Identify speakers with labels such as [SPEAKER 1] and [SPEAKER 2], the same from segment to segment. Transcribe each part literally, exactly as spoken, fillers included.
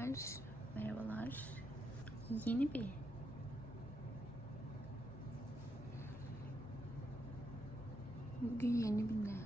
[SPEAKER 1] Merhabalar. Merhabalar. Yeni bir Bugün yeni bir ne?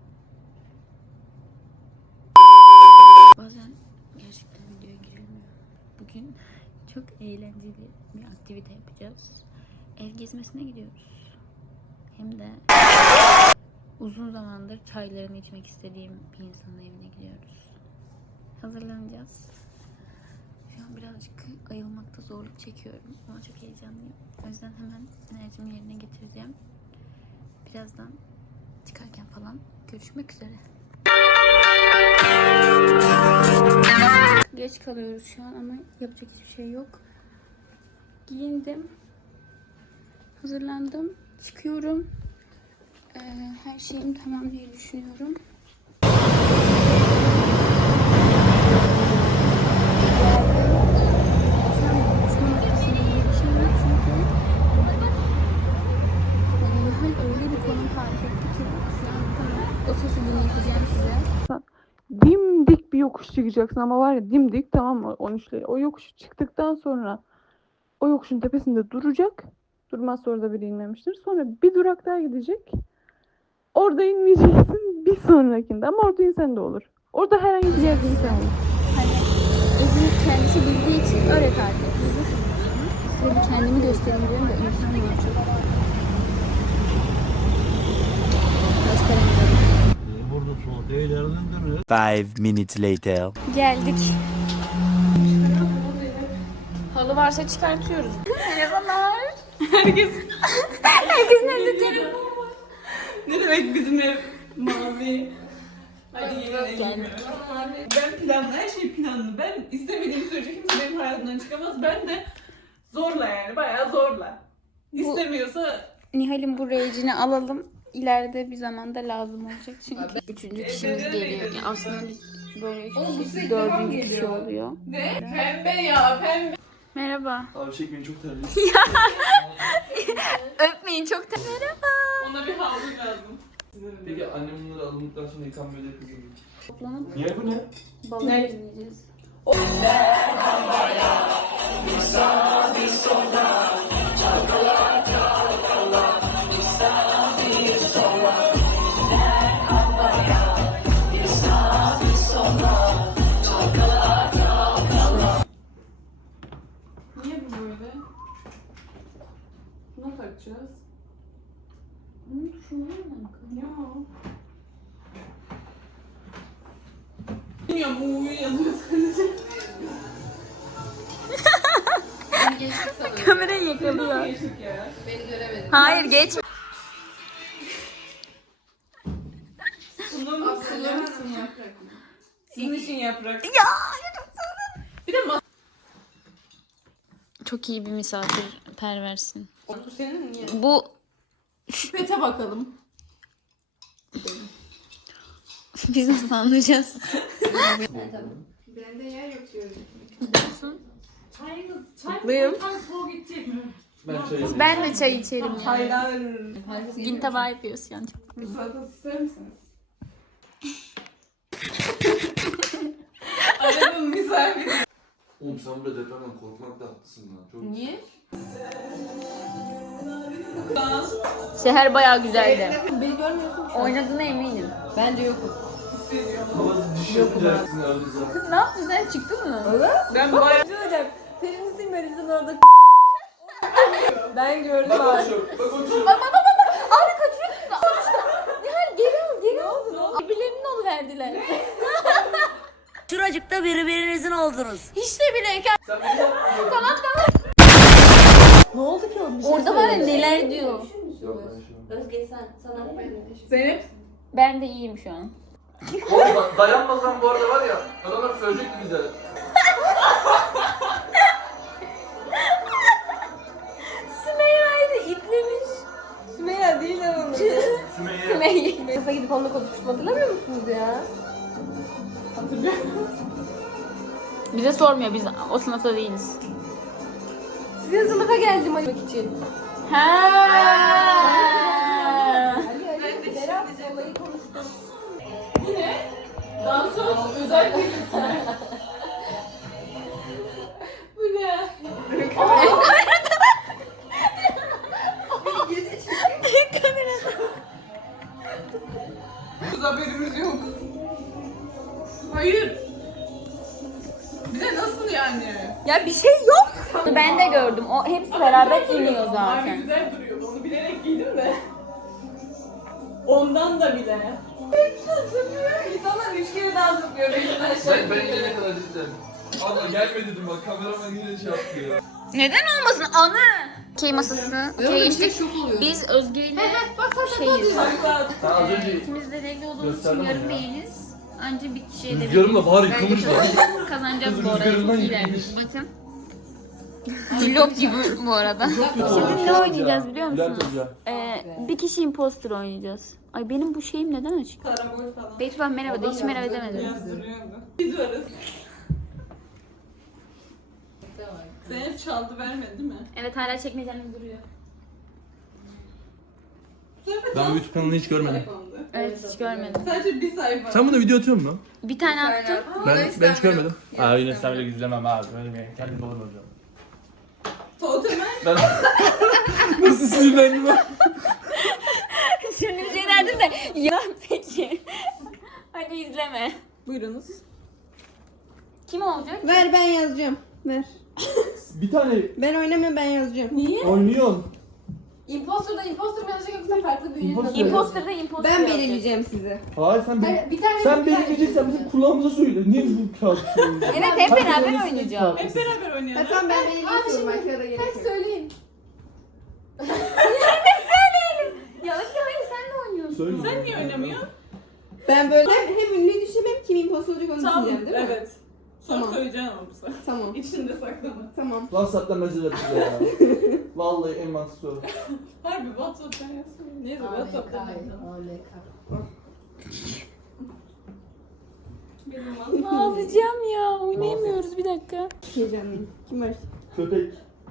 [SPEAKER 1] Bazen gerçekten videoya girilmiyor. Bugün çok eğlenceli bir aktivite yapacağız. Ev gezmesine gidiyoruz. Hem de uzun zamandır çaylarını içmek istediğim bir insanın evine gidiyoruz. Hazırlanacağız. Şu an birazcık ayılmakta zorluk çekiyorum ama çok heyecanlıyım. O yüzden hemen enerjimi yerine getireceğim. Birazdan çıkarken falan görüşmek üzere. Geç kalıyoruz şu an ama yapacak hiçbir şey yok. Giyindim. Hazırlandım. Çıkıyorum. Ee, her şeyim tamam diye düşünüyorum.
[SPEAKER 2] Dimdik bir yokuş çıkacaksın ama var ya dimdik, tamam mı? on üçleri. O yokuşu çıktıktan sonra o yokuşun tepesinde duracak. Durmazsa orada biri inmemiştir. Sonra bir durak daha gidecek. Orada inmeyeceksin bir sonrakinde. Ama orada insan da olur. Orada herhangi bir yerde insan olur.
[SPEAKER 1] Hani evin kendisi bildiği için öyle tarif ediyoruz. Size bir kendimi göstereyim diyorum da insan var çok. Gösteremiyorum.
[SPEAKER 3] Burada soğuk ileriden dönüyor.
[SPEAKER 4] Five minutes later.
[SPEAKER 1] Geldik. Halı varsa çıkartıyoruz. Merhabalar.
[SPEAKER 2] Herkes,
[SPEAKER 1] Herkesin elinde telefon.
[SPEAKER 2] ne demek bizim ev mavi? Hadi gelin. Ben planlı, her şey planlı. Ben istemediğim sürece kimse benim hayatımdan çıkamaz. Ben de zorla yani, bayağı zorla. İstemiyorsa...
[SPEAKER 1] Nihal'in bu rage'ini alalım. İleride bir zamanda lazım olacak çünkü üçüncü kişimiz
[SPEAKER 2] evde
[SPEAKER 1] geliyor.
[SPEAKER 2] nereye
[SPEAKER 1] Yani aslında biz böyle üç
[SPEAKER 2] Oğlum, bu
[SPEAKER 1] kişi,
[SPEAKER 2] sürekli
[SPEAKER 1] dördüncü
[SPEAKER 2] devam
[SPEAKER 1] kişi
[SPEAKER 2] geliyor.
[SPEAKER 1] oluyor.
[SPEAKER 2] Ne? Pembe ya, pembe.
[SPEAKER 1] Merhaba.
[SPEAKER 3] Abi çekmeyin, çok terli.
[SPEAKER 1] Öpmeyin çok da merhaba.
[SPEAKER 2] Ona bir havlu lazım.
[SPEAKER 3] Peki annem bunları alındıktan sonra yıkanmıyor diye kızım.
[SPEAKER 1] Toplanıp
[SPEAKER 3] Niye bu ne?
[SPEAKER 1] balığı
[SPEAKER 2] Ne?
[SPEAKER 1] izleyeceğiz.
[SPEAKER 2] Niye bu böyle? Buna takacağız.
[SPEAKER 1] Bunu düşünüyor musun?
[SPEAKER 2] Ya. Bilmiyorum, bu uyu yazıyor sadece.
[SPEAKER 1] Kamerayı yakalıyor.
[SPEAKER 2] Geçtik ya.
[SPEAKER 1] Hayır geç.
[SPEAKER 2] Sunum mu? Sunum musun yaprak mı? Sizin için yaprak.
[SPEAKER 1] Ya.
[SPEAKER 2] Bir de mas...
[SPEAKER 1] Çok iyi bir misafirperversin.
[SPEAKER 2] Bu senin niye?
[SPEAKER 1] Bu
[SPEAKER 2] Pete bakalım.
[SPEAKER 1] biz nasıl anlayacağız?
[SPEAKER 2] Bende yer yok diyorum. Çayınız,
[SPEAKER 1] Mutluyum.
[SPEAKER 2] çay soğuk gidecek mi?
[SPEAKER 3] Ben çay
[SPEAKER 1] Ben de çay içerim ya.
[SPEAKER 2] Hayır.
[SPEAKER 1] Gün tabağı yapıyoruz yani.
[SPEAKER 2] Salata ister misiniz? Aradığım misafir.
[SPEAKER 3] Oğlum sen bile depremden korkmakta haklısın lan. Çok...
[SPEAKER 2] Niye?
[SPEAKER 1] Seher bayağı güzeldi.
[SPEAKER 2] Beni görmüyorsun.
[SPEAKER 1] Oynadığına eminim.
[SPEAKER 2] Bence yokum.
[SPEAKER 3] Havası diş yapacaksın aranıza.
[SPEAKER 1] Ne yaptın sen çıktın mı?
[SPEAKER 2] Ben bayağı...
[SPEAKER 5] Hocam, senin misin Melisa'nın orada ben gördüm
[SPEAKER 3] Bak o
[SPEAKER 5] abi.
[SPEAKER 3] şu, bak o şu.
[SPEAKER 1] Bak bak bak bak. Abi kaçırıyorsun. Nihal geri al geri al. Birbirlerinin ol verdiler.
[SPEAKER 5] Şuracıkta birbirinizin oldunuz.
[SPEAKER 1] Hiç de bile.
[SPEAKER 3] Sen beni yap.
[SPEAKER 1] Tamam tamam.
[SPEAKER 5] Ne oldu ki o? Bir şey
[SPEAKER 1] Orada var ya
[SPEAKER 5] söyledi.
[SPEAKER 1] neler diyor.
[SPEAKER 3] Yok ben şu an.
[SPEAKER 5] Özge sen, sana ne mi?
[SPEAKER 2] Zeynep.
[SPEAKER 1] Ben de iyiyim şu an.
[SPEAKER 3] Oğlum bak dayanmasam bu arada var ya, adamlar söyleyecek bize.
[SPEAKER 1] Sümeyra'yı itlemiş.
[SPEAKER 5] Sümeyye değil ama.
[SPEAKER 3] Sümeyye.
[SPEAKER 1] Sümeyra.
[SPEAKER 5] Kasa gidip onunla konuşmuştum, hatırlamıyor musunuz ya?
[SPEAKER 2] Hatırlıyorum.
[SPEAKER 1] Bize sormuyor, biz o sınıfta değiliz.
[SPEAKER 5] Sizin sınıfa geldim açmak için.
[SPEAKER 1] Ha.
[SPEAKER 5] Ali Ali, Berat olayı konuştum.
[SPEAKER 2] Yine dansöz özel bir
[SPEAKER 6] Nasıl yani?
[SPEAKER 1] Ya bir şey yok. Ben de gördüm. O hepsi beraber iniyor
[SPEAKER 6] Harbi
[SPEAKER 1] zaten.
[SPEAKER 6] güzel duruyordu. Onu bilerek giydim de. Ondan da bile.
[SPEAKER 5] İnsanlar üç kere daha zıplıyor. Beşiktaş'ta
[SPEAKER 3] Ben, ben yine ne kadar isterim. Abla gelme dedim bak kameraman yine şey yaptı ya.
[SPEAKER 1] Neden olmasın anı? Okey masası. Okey geçtik. Biz Özge ile şeyiz.
[SPEAKER 6] Hatta
[SPEAKER 3] Sen az önce
[SPEAKER 1] İkimiz de renkli olduğumuz için
[SPEAKER 3] Gösterdim
[SPEAKER 1] yarım
[SPEAKER 3] ya.
[SPEAKER 1] değiliz. Anca bir şeyde
[SPEAKER 3] rüzgarımla bari yıkılmış lan.
[SPEAKER 1] kazanacağız
[SPEAKER 3] Kız
[SPEAKER 1] bu arada.
[SPEAKER 3] rüzgarından
[SPEAKER 1] Çok
[SPEAKER 3] yıkılmış.
[SPEAKER 1] iyilermiş. Bakın. Vlog gibi bu arada. Şimdi ne oynayacağız biliyor musunuz? Ee, bir kişi imposter oynayacağız. Ay benim bu şeyim neden açık?
[SPEAKER 6] karambol falan.
[SPEAKER 1] Beytu ben merhaba de hiç merhaba demedim.
[SPEAKER 6] Yazdırıyordu. Biz varız. Zeynep çaldı vermedi değil mi?
[SPEAKER 1] Evet hala çekmecemde duruyor.
[SPEAKER 3] Ben bu YouTube kanalını hiç görmedim.
[SPEAKER 1] Evet hiç görmedim.
[SPEAKER 6] Sadece bir sayfa.
[SPEAKER 3] Sen buna video atıyor musun?
[SPEAKER 1] Bir tane attım.
[SPEAKER 3] Ben, ben hiç görmedim. Aa yine sen öyle gizlemem abi. Öyle kendim olur hocam.
[SPEAKER 6] Totemen.
[SPEAKER 3] Ben... Nasıl sinirlendim ben?
[SPEAKER 1] Şimdi bir şey derdim de. Ya peki. Hadi izleme.
[SPEAKER 6] Buyurunuz.
[SPEAKER 1] Kim olacak?
[SPEAKER 5] Ver ben yazacağım. Ver.
[SPEAKER 3] Bir tane
[SPEAKER 5] Ben oynamıyorum ben yazacağım.
[SPEAKER 6] Niye?
[SPEAKER 3] oynuyorsun.
[SPEAKER 5] Imposter'da imposter mı yazacak yoksa farklı bir ünlü
[SPEAKER 3] Imposter.
[SPEAKER 5] mü?
[SPEAKER 1] Imposter'da imposter
[SPEAKER 5] Ben
[SPEAKER 1] olacak.
[SPEAKER 5] belirleyeceğim sizi.
[SPEAKER 3] Hayır sen be
[SPEAKER 5] Hayır, bir tane
[SPEAKER 3] sen
[SPEAKER 5] bir tane-
[SPEAKER 3] belirleyeceksen bizim kulağımıza söyle. Niye bu kağıt söylüyorsun?
[SPEAKER 1] Evet hep beraber oynayacağız.
[SPEAKER 6] Hep beraber
[SPEAKER 5] Ha,
[SPEAKER 6] oynayalım.
[SPEAKER 5] tamam ben belirleyeceğim. Arkada gerek yok. söyleyin.
[SPEAKER 1] Ya Özge hayır sen de oynuyorsun.
[SPEAKER 3] Söyle.
[SPEAKER 6] Sen niye oynamıyorsun?
[SPEAKER 5] Ben böyle hem, hem ünlüyü düşünmem kim imposter olacak onu
[SPEAKER 6] Tamam.
[SPEAKER 5] düşüneceğim değil mi?
[SPEAKER 6] Evet. Sonra
[SPEAKER 5] Tamam.
[SPEAKER 6] söyleyeceğim ama bu sefer.
[SPEAKER 5] Tamam.
[SPEAKER 6] İçinde saklama.
[SPEAKER 5] Tamam.
[SPEAKER 3] WhatsApp'tan mesaj at bize ya. Vallahi en mantıklı o.
[SPEAKER 6] Harbi WhatsApp'tan yazsın. Neyse WhatsApp'tan yazsın. Benim WhatsApp.
[SPEAKER 1] Ağlayacağım ya. Oynayamıyoruz bir dakika.
[SPEAKER 5] Heyecanlıyım. Kim var?
[SPEAKER 3] Köpek.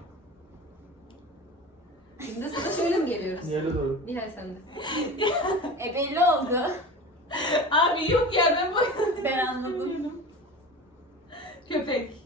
[SPEAKER 5] Şimdi sana şöyle mi geliyoruz?
[SPEAKER 3] Niyele doğru.
[SPEAKER 5] Nihal sende.
[SPEAKER 1] E belli oldu.
[SPEAKER 6] Abi yok ya ben bu
[SPEAKER 1] Ben anladım.
[SPEAKER 6] Köpek.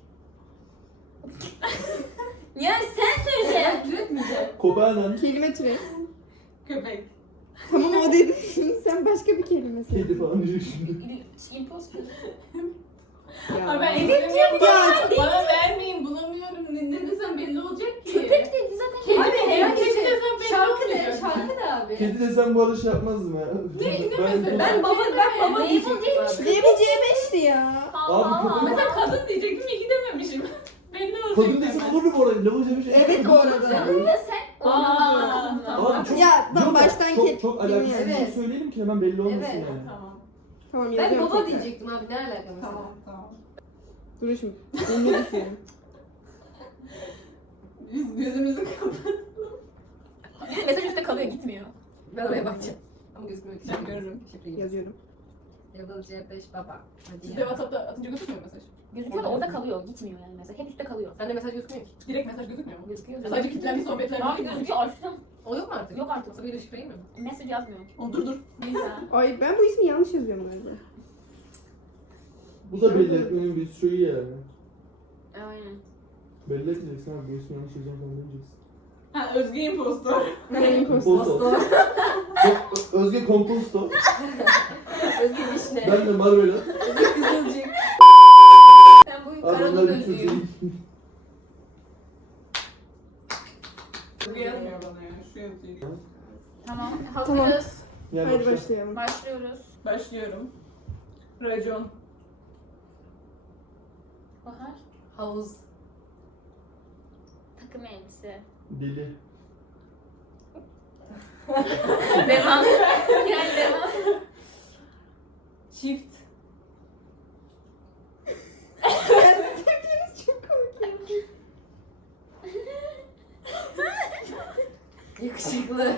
[SPEAKER 1] Ya sen söyle.
[SPEAKER 5] Ben türetmeyeceğim.
[SPEAKER 3] Kopenhag.
[SPEAKER 5] Kelime türet.
[SPEAKER 6] Köpek.
[SPEAKER 5] Tamam o dedi. Şimdi sen başka bir kelime söyle.
[SPEAKER 3] Kedi falan diyecek şimdi.
[SPEAKER 1] Imposter.
[SPEAKER 5] Ya.
[SPEAKER 6] Abi ben
[SPEAKER 5] Evet
[SPEAKER 6] istemiyorum.
[SPEAKER 5] ya.
[SPEAKER 6] Bana vermeyin bulamıyorum. Ne, ne desem belli olacak ki.
[SPEAKER 1] Köpek dedi zaten.
[SPEAKER 6] Kedi
[SPEAKER 5] Abi
[SPEAKER 6] mi?
[SPEAKER 5] herhangi bir
[SPEAKER 6] Kedi
[SPEAKER 5] şey.
[SPEAKER 6] desem belli
[SPEAKER 5] Şarkı de,
[SPEAKER 6] olmayacak.
[SPEAKER 5] şarkı de abi.
[SPEAKER 3] Kedi desem bu arada şey yapmazdım ya.
[SPEAKER 6] Ne, ne
[SPEAKER 3] ben,
[SPEAKER 6] mesela?
[SPEAKER 5] Ben baba, ben baba
[SPEAKER 1] Ne
[SPEAKER 5] diyecektim
[SPEAKER 1] yapacakmış?
[SPEAKER 5] abi. Diyebileceğim eşti ya.
[SPEAKER 3] Abi köpek.
[SPEAKER 6] Mesela kadın diyecektim iyi ki dememişim. belli olacak.
[SPEAKER 3] Kadın desem
[SPEAKER 6] hemen.
[SPEAKER 3] olur mu bu arada? Lavabo demiş.
[SPEAKER 5] Evet bu arada.
[SPEAKER 1] Ya sen
[SPEAKER 6] Aa, tamam.
[SPEAKER 3] Abi çok,
[SPEAKER 5] Ya tam
[SPEAKER 3] yok,
[SPEAKER 5] baştan
[SPEAKER 3] çok,
[SPEAKER 5] ke-
[SPEAKER 3] çok alakasız bir şey
[SPEAKER 5] Evet.
[SPEAKER 3] söyleyelim ki hemen belli olmasın
[SPEAKER 5] Evet.
[SPEAKER 3] yani.
[SPEAKER 6] Tamam.
[SPEAKER 5] Tamam
[SPEAKER 7] Ben
[SPEAKER 5] yazıyorum
[SPEAKER 7] baba
[SPEAKER 5] tekrar.
[SPEAKER 7] diyecektim abi ne alaka mesela?
[SPEAKER 6] Tamam. Tamam.
[SPEAKER 5] Dur şimdi. Ünlü düşünüyorum.
[SPEAKER 6] Biz gözümüzü kapat.
[SPEAKER 1] mesaj üstte kalıyor gitmiyor.
[SPEAKER 7] Ben oraya bakacağım. Ama gözükmüyor ki.
[SPEAKER 6] Ben görürüm.
[SPEAKER 7] Şifreyi.
[SPEAKER 5] Yazıyorum.
[SPEAKER 7] Level C beş baba. Hadi
[SPEAKER 6] Sizde
[SPEAKER 7] ya.
[SPEAKER 6] WhatsApp'ta atınca gözükmüyor mesaj.
[SPEAKER 1] Gözüküyor da orada kalıyor. Gitmiyor yani mesela. Hep üstte kalıyor.
[SPEAKER 7] Sende mesaj gözükmüyor ki.
[SPEAKER 6] Direkt mesaj gözükmüyor mu?
[SPEAKER 7] Gözüküyor.
[SPEAKER 6] Sadece kilitlenmiş sohbetler
[SPEAKER 1] Abi
[SPEAKER 6] gözüküyor.
[SPEAKER 1] gözüküyor açtım.
[SPEAKER 7] O yok mu artık?
[SPEAKER 1] Yok artık.
[SPEAKER 7] Yoksa bir de şifreyi mi?
[SPEAKER 1] Mesaj yazmıyor.
[SPEAKER 6] Oğlum dur dur.
[SPEAKER 1] Neyse.
[SPEAKER 5] Ay ben bu ismi yanlış yazıyorum galiba.
[SPEAKER 3] Bu da belli etmenin bir şeyi yani.
[SPEAKER 1] Aynen.
[SPEAKER 3] Belli etmeyeceksin abi. Bu ismi yanlış yazacağım falan demeyeceksin.
[SPEAKER 6] Ha Özge impostor.
[SPEAKER 5] Ben imposter.
[SPEAKER 3] Komposto. Ö- Özge Komposto.
[SPEAKER 7] Özgür Vişne.
[SPEAKER 3] Ben de Marvela.
[SPEAKER 7] Özgür Kızılcık. Ben bugün
[SPEAKER 3] Abi
[SPEAKER 7] karanlık
[SPEAKER 3] onlar bir
[SPEAKER 7] özlüyüm.
[SPEAKER 3] çocuğu.
[SPEAKER 6] Özge yazmıyor bana ya. Şu yazıyor.
[SPEAKER 1] Tamam.
[SPEAKER 7] Hazırız.
[SPEAKER 3] Gel
[SPEAKER 5] Hadi
[SPEAKER 3] başla.
[SPEAKER 5] başlayalım.
[SPEAKER 1] Başlıyoruz.
[SPEAKER 6] Başlıyorum. Racon.
[SPEAKER 1] Bahar.
[SPEAKER 7] Havuz.
[SPEAKER 1] Takım elbise.
[SPEAKER 3] Deli.
[SPEAKER 1] Devam. Gel devam.
[SPEAKER 6] Çift.
[SPEAKER 5] Tepkiniz çok komik.
[SPEAKER 7] Yakışıklı.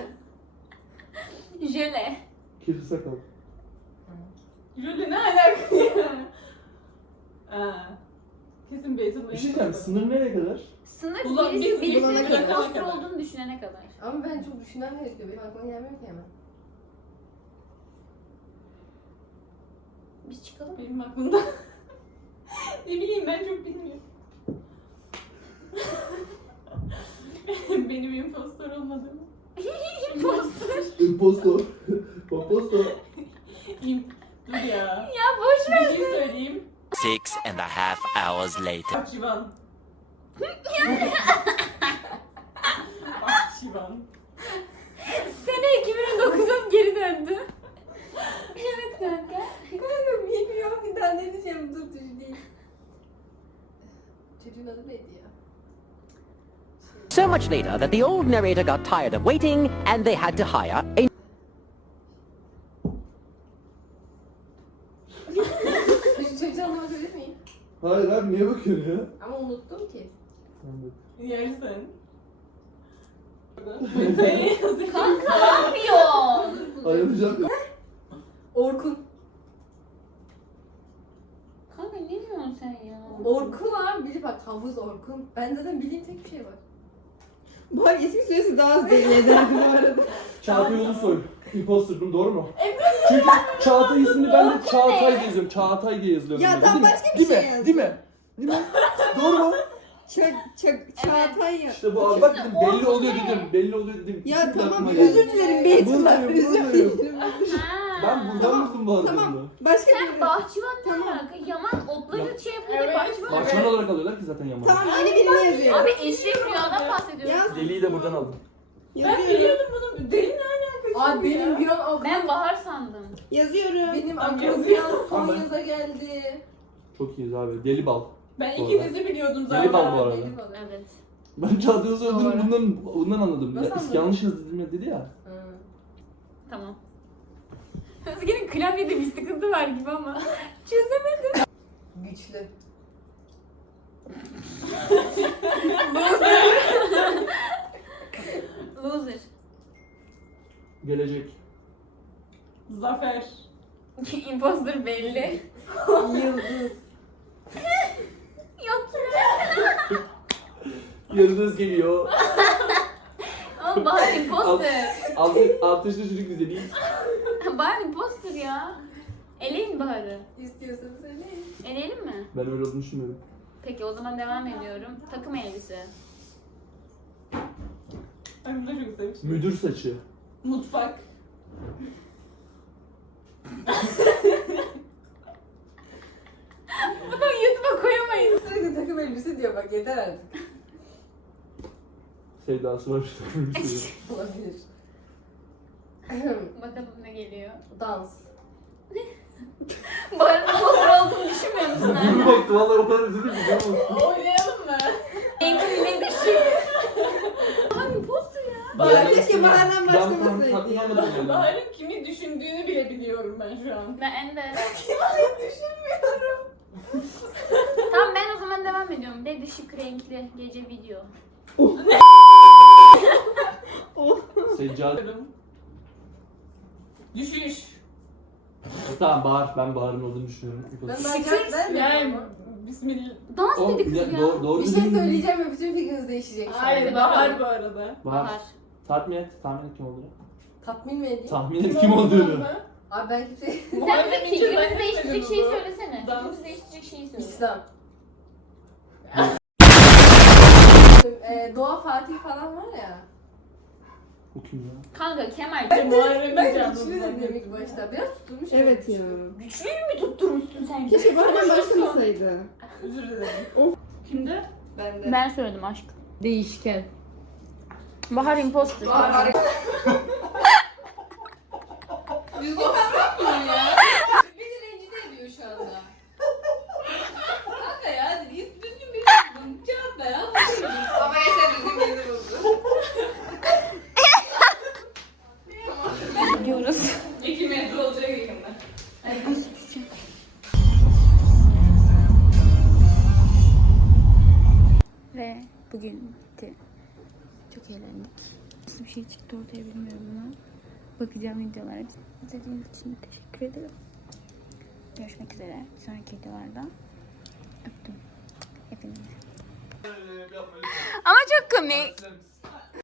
[SPEAKER 1] Jöle.
[SPEAKER 3] Kirli sakal.
[SPEAKER 6] Jöle ne alaka ya? Aa. Kesin Beytullah.
[SPEAKER 3] Bir şey diyeceğim. Sınır nereye kadar?
[SPEAKER 1] Sınır
[SPEAKER 6] Ulan
[SPEAKER 1] birisi,
[SPEAKER 6] biz-
[SPEAKER 5] biz
[SPEAKER 1] birisinin
[SPEAKER 5] bulana
[SPEAKER 1] imposter
[SPEAKER 6] kadar.
[SPEAKER 1] olduğunu düşünene kadar.
[SPEAKER 7] Ama ben çok düşünmem gerekiyor. Benim aklıma gelmiyor ki hemen.
[SPEAKER 1] Biz çıkalım.
[SPEAKER 6] Benim aklımda. Ne bileyim ben çok bilmiyorum. Benim impostor olmadığımı.
[SPEAKER 1] Imposter.
[SPEAKER 3] Imposto. Komposto.
[SPEAKER 6] İm... Dur ya.
[SPEAKER 1] Ya boş ver.
[SPEAKER 6] Bir şey söyleyeyim.
[SPEAKER 4] Six and a half hours later.
[SPEAKER 6] Bahçıvan. Bahçıvan.
[SPEAKER 1] Sene iki bin on dokuza geri döndü. Evet kanka.
[SPEAKER 7] Kanka bilmiyorum bir daha ne diyeceğim dur düşüneyim. Çocuğun adı neydi ya?
[SPEAKER 8] So much later that the old narrator got tired of waiting and they had to hire a
[SPEAKER 7] Çocuk çocuğun adına bakabilir miyim?
[SPEAKER 3] Hayır abi niye bakıyorsun ya?
[SPEAKER 7] Ama unuttum ki.
[SPEAKER 6] Yersin.
[SPEAKER 1] Kanka ne yapıyor?
[SPEAKER 3] Ayıracağım ya.
[SPEAKER 7] Orkun.
[SPEAKER 1] Kanka ne diyorsun sen ya?
[SPEAKER 7] Orkun abi biri bak havuz Orkun. Ben zaten bildiğim tek bir şey var.
[SPEAKER 5] Bu arada ismi süresi daha az belli ederdi bu arada.
[SPEAKER 3] Çağatay Ulusoy. Imposter'ım doğru mu? Evet. Çünkü Çağatay ismini ben de Çağatay diye yazıyorum. Çağatay diye yazıyorum.
[SPEAKER 5] Ya
[SPEAKER 3] ben de,
[SPEAKER 5] tam
[SPEAKER 3] değil mi?
[SPEAKER 5] başka bir
[SPEAKER 3] Değil
[SPEAKER 5] şey
[SPEAKER 3] mi?
[SPEAKER 5] yazdım.
[SPEAKER 3] Değil mi? Değil mi? Doğru mu?
[SPEAKER 5] Çak, çak, Çağatay ya.
[SPEAKER 3] İşte bu abi bak dedim belli oluyor dedim. Belli oluyor dedim.
[SPEAKER 5] Ya
[SPEAKER 3] Şimdi
[SPEAKER 5] tamam
[SPEAKER 3] aklıma geldi.
[SPEAKER 5] özür dilerim Beytullah.
[SPEAKER 3] Buradayım,
[SPEAKER 5] Özür
[SPEAKER 3] buradayım.
[SPEAKER 5] dilerim.
[SPEAKER 1] Ha.
[SPEAKER 3] Ben buradan vurdum bu arada.
[SPEAKER 5] Tamam. Başka
[SPEAKER 1] Sen
[SPEAKER 5] bir
[SPEAKER 1] bahçıvan ne
[SPEAKER 5] Tamam.
[SPEAKER 1] alaka? Yaman otları şey yapıyor diye
[SPEAKER 6] Evet.
[SPEAKER 1] bahçıvan.
[SPEAKER 3] Bahçıvan olarak alıyorlar ki zaten Yaman'ı.
[SPEAKER 5] Tamam yeni birini yazıyorum.
[SPEAKER 1] Abi Eşref Rüya'dan bahsediyorum.
[SPEAKER 5] Yaz,
[SPEAKER 3] Deliği de buradan aldım.
[SPEAKER 6] Ben
[SPEAKER 5] yazıyorum.
[SPEAKER 6] biliyordum bunu. Deli ne alakası?
[SPEAKER 7] Abi benim bir an aklım.
[SPEAKER 1] Ben Bahar sandım.
[SPEAKER 5] Yazıyorum.
[SPEAKER 7] Benim
[SPEAKER 6] Tamam,
[SPEAKER 7] aklım
[SPEAKER 6] yazıyor.
[SPEAKER 7] bir an son
[SPEAKER 3] Tamam, ben-
[SPEAKER 7] yaza geldi.
[SPEAKER 3] Çok iyiyiz abi. Deli bal.
[SPEAKER 6] Ben
[SPEAKER 3] Doğru.
[SPEAKER 6] ikinizi biliyordum zaten.
[SPEAKER 3] Deli bal bu arada.
[SPEAKER 7] Benim adım.
[SPEAKER 1] Evet.
[SPEAKER 3] Ben Çağatay Ulusoy
[SPEAKER 1] Doğru.
[SPEAKER 3] bundan, bundan anladım.
[SPEAKER 7] Nasıl
[SPEAKER 3] Ya,
[SPEAKER 7] anladın?
[SPEAKER 3] yanlış yazdım ya dedi ya.
[SPEAKER 7] Hı.
[SPEAKER 1] Tamam. Özge'nin klavyede bir sıkıntı var gibi ama çözemedim.
[SPEAKER 7] Güçlü.
[SPEAKER 1] Loser.
[SPEAKER 3] Gelecek.
[SPEAKER 6] Zafer.
[SPEAKER 1] Imposter belli.
[SPEAKER 7] Yıldız.
[SPEAKER 1] Yok
[SPEAKER 3] Yıldız geliyor.
[SPEAKER 1] ama Bahar imposter.
[SPEAKER 3] Altı, altı yaşında çocuk bize değil.
[SPEAKER 1] Bahar imposter ya. Eleyin Bahar'ı.
[SPEAKER 7] İstiyorsan söyle.
[SPEAKER 1] Eleyelim mi?
[SPEAKER 3] Ben öyle olduğunu düşünmüyorum.
[SPEAKER 1] Peki o zaman devam ediyorum. Takım elbise.
[SPEAKER 6] Ay bunu da çok sevmişim.
[SPEAKER 3] Müdür saçı.
[SPEAKER 6] Mutfak.
[SPEAKER 1] Bunu YouTube'a koyamayız.
[SPEAKER 7] Sürekli takım elbise diyor bak yeter artık.
[SPEAKER 3] Sevdası var.
[SPEAKER 7] Olabilir.
[SPEAKER 1] Bakalım ne geliyor.
[SPEAKER 7] Dans.
[SPEAKER 1] Bahar'ın imposter olduğunu düşünmüyor musun
[SPEAKER 3] Bunu
[SPEAKER 1] hala?
[SPEAKER 3] baktı vallahi o kadar üzüldüm ki. canım acıdı.
[SPEAKER 6] Oynayalım mı?
[SPEAKER 1] Enkli ne düşün? Bahar imposter ya.
[SPEAKER 6] Bahar
[SPEAKER 5] Keşke Bahar'dan
[SPEAKER 3] Ben tam
[SPEAKER 5] başlamasaydı
[SPEAKER 3] tatmin
[SPEAKER 5] ya.
[SPEAKER 3] olmadım yani.
[SPEAKER 6] Bahar'ın kimi düşündüğünü bile biliyorum ben şu an.
[SPEAKER 1] Ben Ender.
[SPEAKER 6] Düşünmüyorum.
[SPEAKER 1] Tamam ben o zaman devam ediyorum. Dedi şık renkli gece video.
[SPEAKER 3] Seccade.
[SPEAKER 6] Düşüş.
[SPEAKER 3] Tamam Bahar. Ben Bahar'ın olduğunu düşünüyorum.
[SPEAKER 7] Ben daha cevap vermiyorum
[SPEAKER 6] Yani
[SPEAKER 7] ama.
[SPEAKER 6] bismillah.
[SPEAKER 1] Dans
[SPEAKER 3] O,
[SPEAKER 1] dedi kız
[SPEAKER 3] ya,
[SPEAKER 1] ya.
[SPEAKER 3] doğru, doğru
[SPEAKER 7] Bir şey
[SPEAKER 3] dedim.
[SPEAKER 7] söyleyeceğim ve bütün fikriniz değişecek şu an.
[SPEAKER 6] Hayır Bahar bu arada.
[SPEAKER 3] Bahar.
[SPEAKER 1] Bahar.
[SPEAKER 3] Tahmin et. Tahmin et kim olduğunu.
[SPEAKER 7] Tatmin mi edeyim?
[SPEAKER 3] Tahmin et kim olduğunu.
[SPEAKER 7] Abi ben kimse...
[SPEAKER 1] Sen
[SPEAKER 6] Muharrem
[SPEAKER 1] bize
[SPEAKER 6] İnce
[SPEAKER 1] fikrimizi
[SPEAKER 6] zannetmedin
[SPEAKER 1] değiştirecek
[SPEAKER 6] bunu.
[SPEAKER 1] şeyi söylesene.
[SPEAKER 6] Dans.
[SPEAKER 1] Fikrimizi değiştirecek şeyi söyle.
[SPEAKER 7] İslam. ee, Doğa Fatih falan var ya.
[SPEAKER 3] O kim ya?
[SPEAKER 1] Kanka Kemal.
[SPEAKER 6] Muharrem
[SPEAKER 7] Ben
[SPEAKER 6] İnce
[SPEAKER 7] güçlü
[SPEAKER 6] anladım
[SPEAKER 7] dedim ilk başta. Biraz tutulmuş.
[SPEAKER 5] Evet ya.
[SPEAKER 1] Güçlüyü mü tutturmuşsun sen?
[SPEAKER 5] Keşke Bahar'dan başlamasaydı.
[SPEAKER 6] Özür dilerim. Kimde?
[SPEAKER 7] Ben de.
[SPEAKER 1] Ben söyledim aşk.
[SPEAKER 7] Değişken.
[SPEAKER 1] Bahar imposter.
[SPEAKER 7] Bahar. Düzgün davranmıyor ya. Beni rencide ediyor şu anda. Kanka ya hadi düzgün bir buldum. Cevap ver ama. Ama yaşa düzgün birini buldum.
[SPEAKER 1] Gidiyoruz.
[SPEAKER 6] İki metre olacak yakında.
[SPEAKER 1] Ve bugün bitti. Çok eğlendik. Nasıl bir şey çıktı ortaya bilmiyorum ama bakacağım videolara. İzlediğiniz için teşekkür ederim. Görüşmek üzere bir sonraki videolarda. Öptüm hepinizi. Ama çok komik.